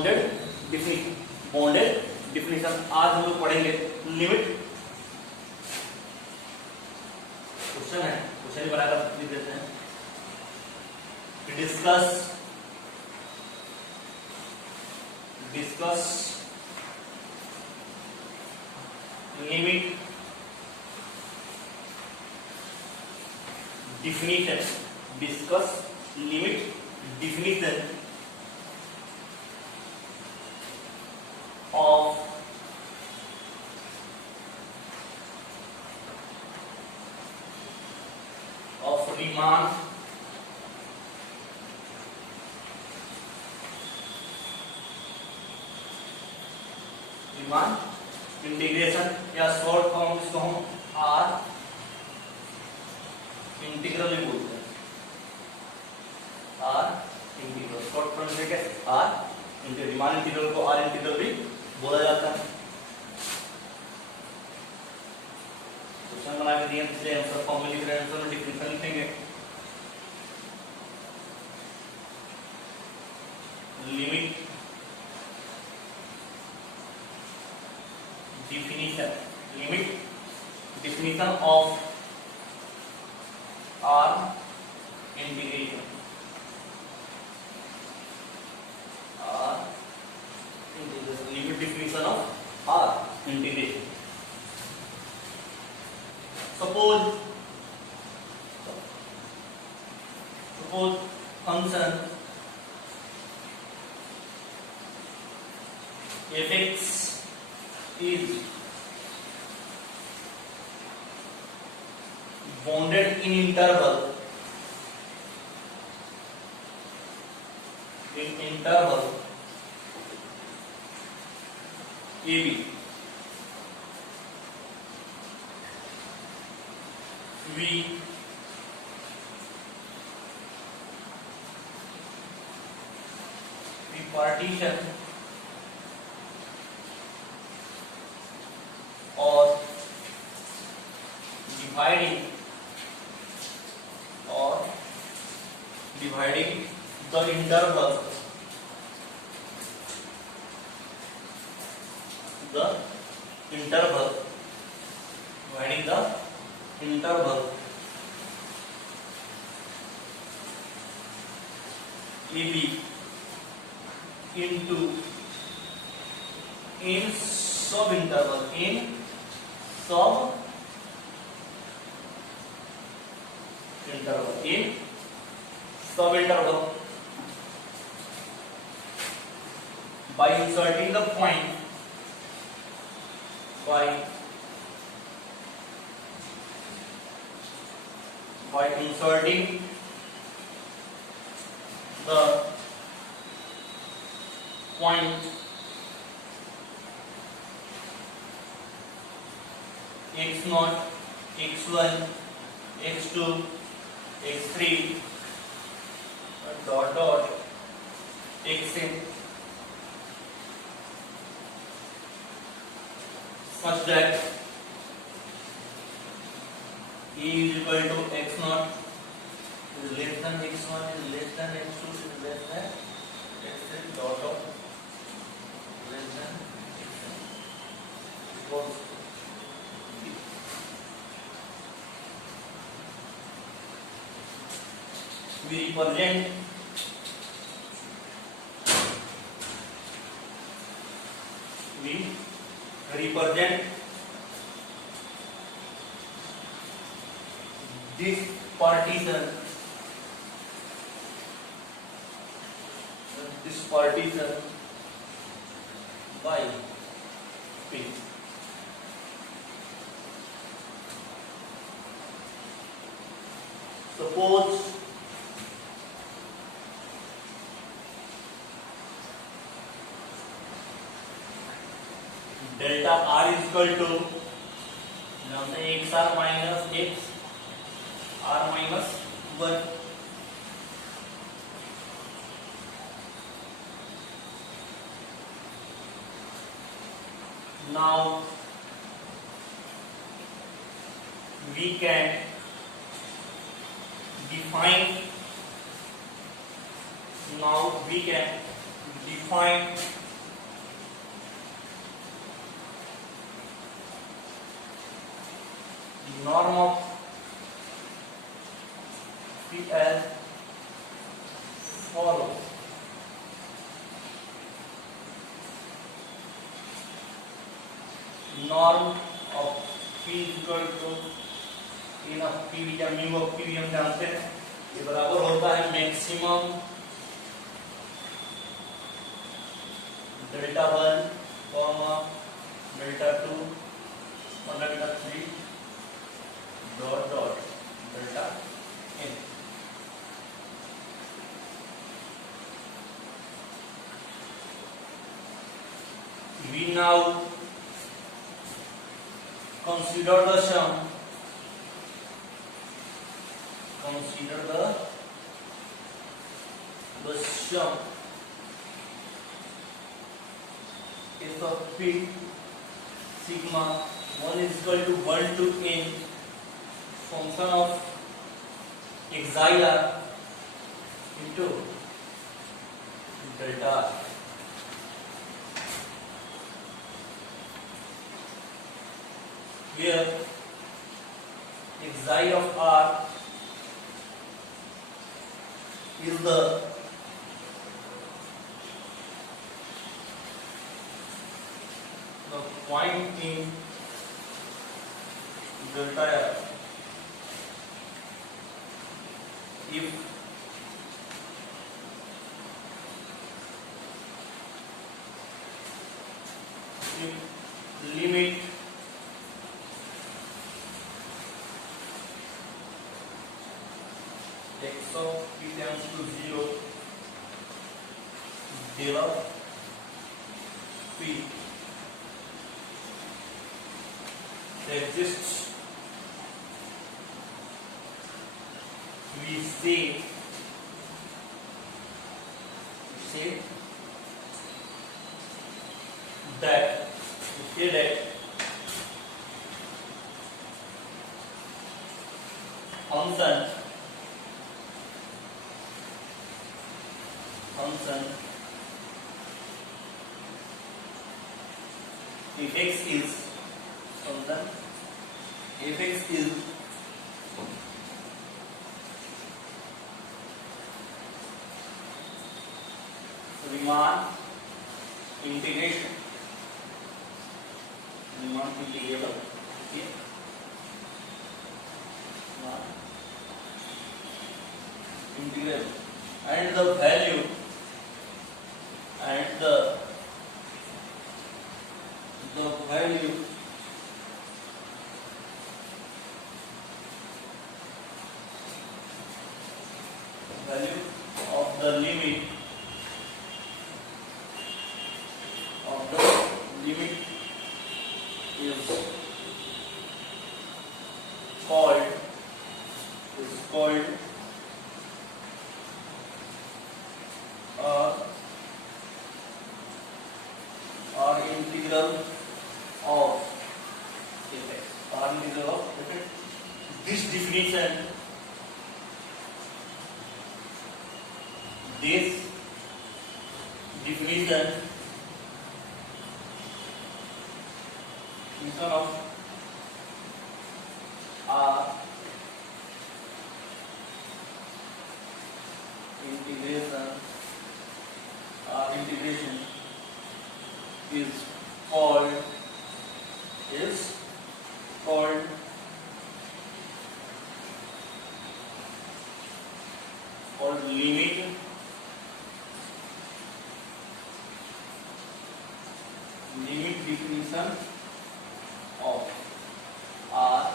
Bounded definition, bounded definition आज हम लोग पढ़ेंगे। लिमिट क्वेश्चन है, क्वेश्चन ही बनाकर लिख देते हैं। Discuss limit definition, discuss limit definition of Riemann integration या शॉर्ट फॉर्म इसको हम आर इंटीग्रल भी बोलते हैं। आर इंटीग्रल शॉर्ट फॉर्म से क्या आर इंटीग्रल, रीमान इंटीग्रल को आर इंटीग्रल भी बोला जाता है। क्वेश्चन बना के दिए इसलिए आंसर फॉर्म में लिख रहे हैं, आंसर में डिफिनेशन लिखेंगे। Limit definition, limit definition of R integration, R integration, limit definition of R integration. Suppose function fx is bounded in interval AB we partition or dividing the interval AB into in subinterval by inserting the point by inserting the point x0, x1, x2, x3 dot dot xn such that E is equal to x0 is less than x1 is less than x2 is less than x3 dot dot less than xn because we represent this partition by P. Suppose delta R is equal to XR minus X R minus 1. Now we can define find the norm of P as follows. Norm of P is equal to n of P या mu of P हम जानते हैं, ये बराबर होता है maximum delta 1 comma delta 2 और डेल्टा 3 dot dot delta n. We now consider the sum. Consider the sum f of P sigma 1 is equal to 1 to n function of xi r into delta r. Here xi of r is the point in delta r. If limit x of p tends to 0 del of p exists, we say that function fx is Riemann integration. Riemann integral. Okay. Integral and the value value of the limit is called integral of fx. Integral of fx. This definition of R integration is called limit definition of R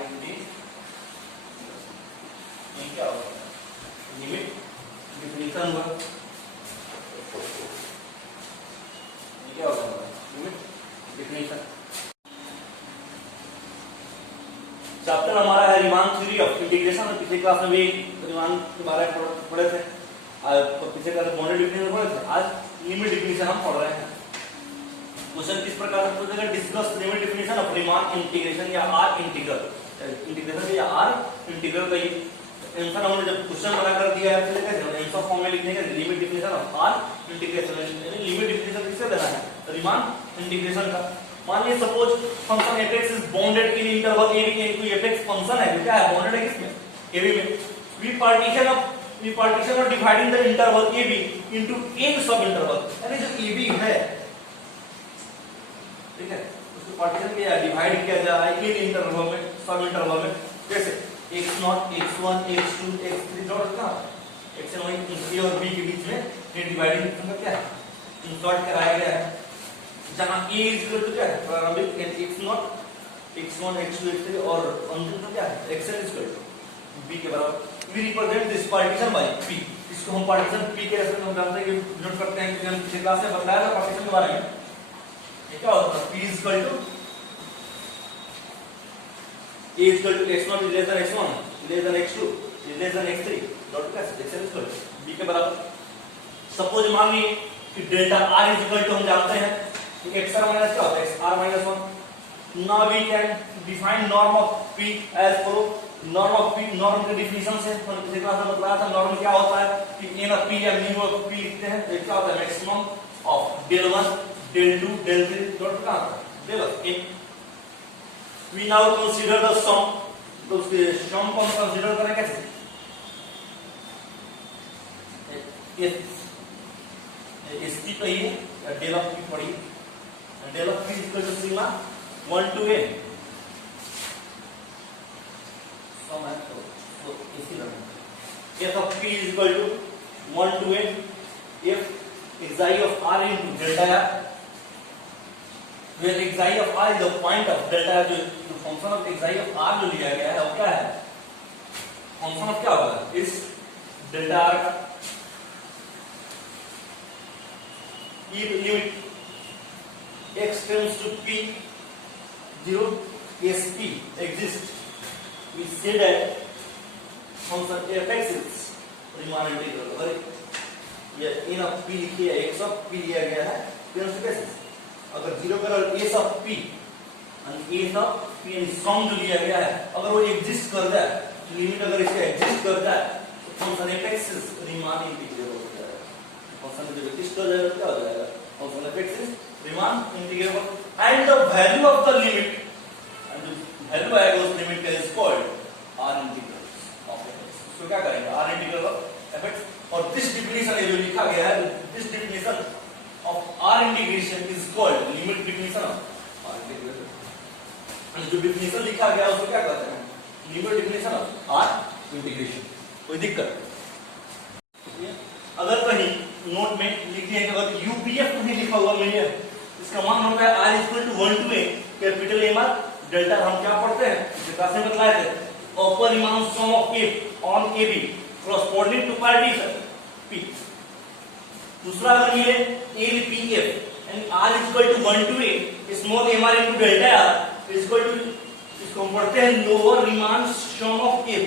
in the क्या होगा limit definition हुआ क्या होगा limit definition. Chapter हमारा है Riemann theory of integration. पिछले क्लास में भी रीमान के बारे में पढ़े थे, पिछले क्लास में मॉडल डिफिनेशन पढ़े थे. आज लिमिट डिफिनेशन हम पढ़ रहे हैं. क्वेश्चन किस प्रकार से पूछेगा, discuss limit definition of Riemann integration या आर इंटीग्रल. इंटीग्रेशन या आर इंटीग्रल का आंसर हमने जब क्वेश्चन बना गया है, तो इन सब फॉर्म में लिखने का limit definition of R integration, यानी लिमिट डिफिनेशन किसका देना है, रीमान इंटीग्रेशन का। मान लीजिए suppose function fx is bounded in interval a b, कोई fx फंक्शन है जो क्या है, बाउंडेड है किसमें, a b में। we partition और dividing the interval a b into n सब इंटरवल, यानी जो a b है, ठीक है, उसको पार्टीशन किया, डिवाइड किया जा रहा है इन इंटरवल में, सब इंटरवल में। जैसे x0, x1, x2, x3 dot का x और y और b के बीच में ये डिवाइडिंग फंक्शन क्या है, इंसर्ट कराया गया है, जहां a इज इक्वल टू क्या है, प्रारंभिक x0, x1, x2, x3 और अंतिम तो क्या है, xn is equal to b के बराबर। we represent this partition by p, इसको हम पार्टीशन p के रेस्पेक्ट में जानते हैं कि नोट करते हैं कि हम पिछले क्लास में बताया था पार्टीशन के बारे में। ये क्या होता है, p is equal to a is equal to x0 is less than x1, less than x2, is less than x3 dot का xn is equal to b के बराबर। सपोज मान ली कि delta r is equal to हम जानते हैं कि xr minus क्या होता है, xr minus 1। now we can define norm of p as follow, norm of p, norm के डिफिनेशन से हम पिछले क्लास में बताया था, नॉर्म क्या होता है कि n ऑफ p या म्यू ऑफ p लिखते हैं, तो क्या होता है, मैक्सिमम ऑफ del 1 del 2 del 3 डॉट का del of n। we now consider the sum, तो उसके सम को हम कंसीडर करें कैसे, इसकी तो ये del of p पड़ी, del of p equal to sigma 1 to n, तो इसी तरह f of p is equal to 1 to n if xi of r into delta r, where xi of r is the point of delta r, जो function of xi of r जो लिया गया है वो क्या है, फंक्शन ऑफ क्या होगा, इस डेल्टा r का। if limit x tends to p 0 sp exists, we say that function fx is Riemann integral. अगर ये n of p लिखिए, x of p लिया गया है, फिर उसके बेसिस अगर 0 पर s of p and s of p यानी सम जो लिया गया है, अगर वो एग्जिस्ट करता है, लिमिट अगर इसका एग्जिस्ट करता है, तो function fx is Riemann integral हो जाएगा। फंक्शन जब एग्जिस्ट कर जाएगा क्या हो जाएगा, function fx is Riemann integral, and the value of the limit, and जो वैल्यू आएगा उस लिमिट का is called r integral of fx। तो क्या करेंगे, r इंटीग्रल ऑफ fx, और दिस डेफिनेशन ये जो लिखा गया है, this definition of r integration is called limit definition of r integration. और जो डेफिनेशन लिखा गया है उसको क्या कहते हैं, limit definition of r integration. कोई दिक्कत, अगर कहीं नोट में लिख दिया कि अगर यूपीएफ नहीं लिखा हुआ मिले, इसका मान होता है r equal to 1 to a capital M R delta, हम क्या पढ़ते हैं, क्लास में बताए थे, upper amount sum of a on ab corresponding to partition p। दूसरा अगर मिले lpf and r equal to 1 to a small mr into delta r equal to, इसको हम पढ़ते हैं lower Riemann sum of a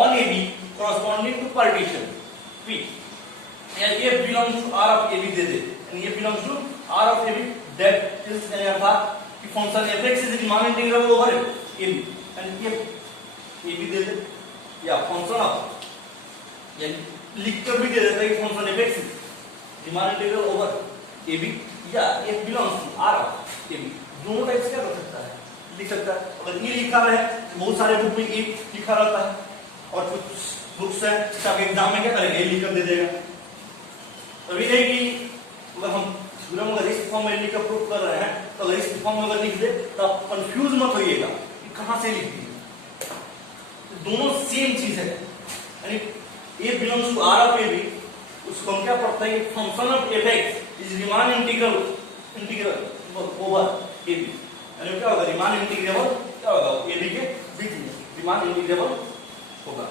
on ab corresponding to partition p, and a belongs to r of ab they they, and a belongs to r of ab, that is अर्थात कि function fx is Riemann integral over ab, and ये ab दे दे, या function of, यानी लिखकर भी दे देता है कि function fx is Riemann integral over ab, या f belongs to r of ab, दोनों टाइप से क्या कर सकता है, लिख सकता है। अगर ये लिखा रहे, बहुत सारे बुक में a लिखा रहता है, और कुछ बुक्स है सब एग्जाम में क्या करेंगे, लिखकर दे देगा। अभी नहीं कि अगर हम अगर इस फॉर्म में लिखकर प्रूफ कर रहे हैं, तो अगर इस फॉर्म में अगर लिख दे तो आप कंफ्यूज मत होइएगा कि कहां से लिख दी, दोनों सेम चीज है, यानी a belongs to r of ab, उसको हम क्या पढ़ते हैं कि function of fx is Riemann integral over ab, यानी क्या होगा, रीमान इंटीग्रेबल क्या होगा, ab के बीच में रीमान इंटीग्रेबल होगा।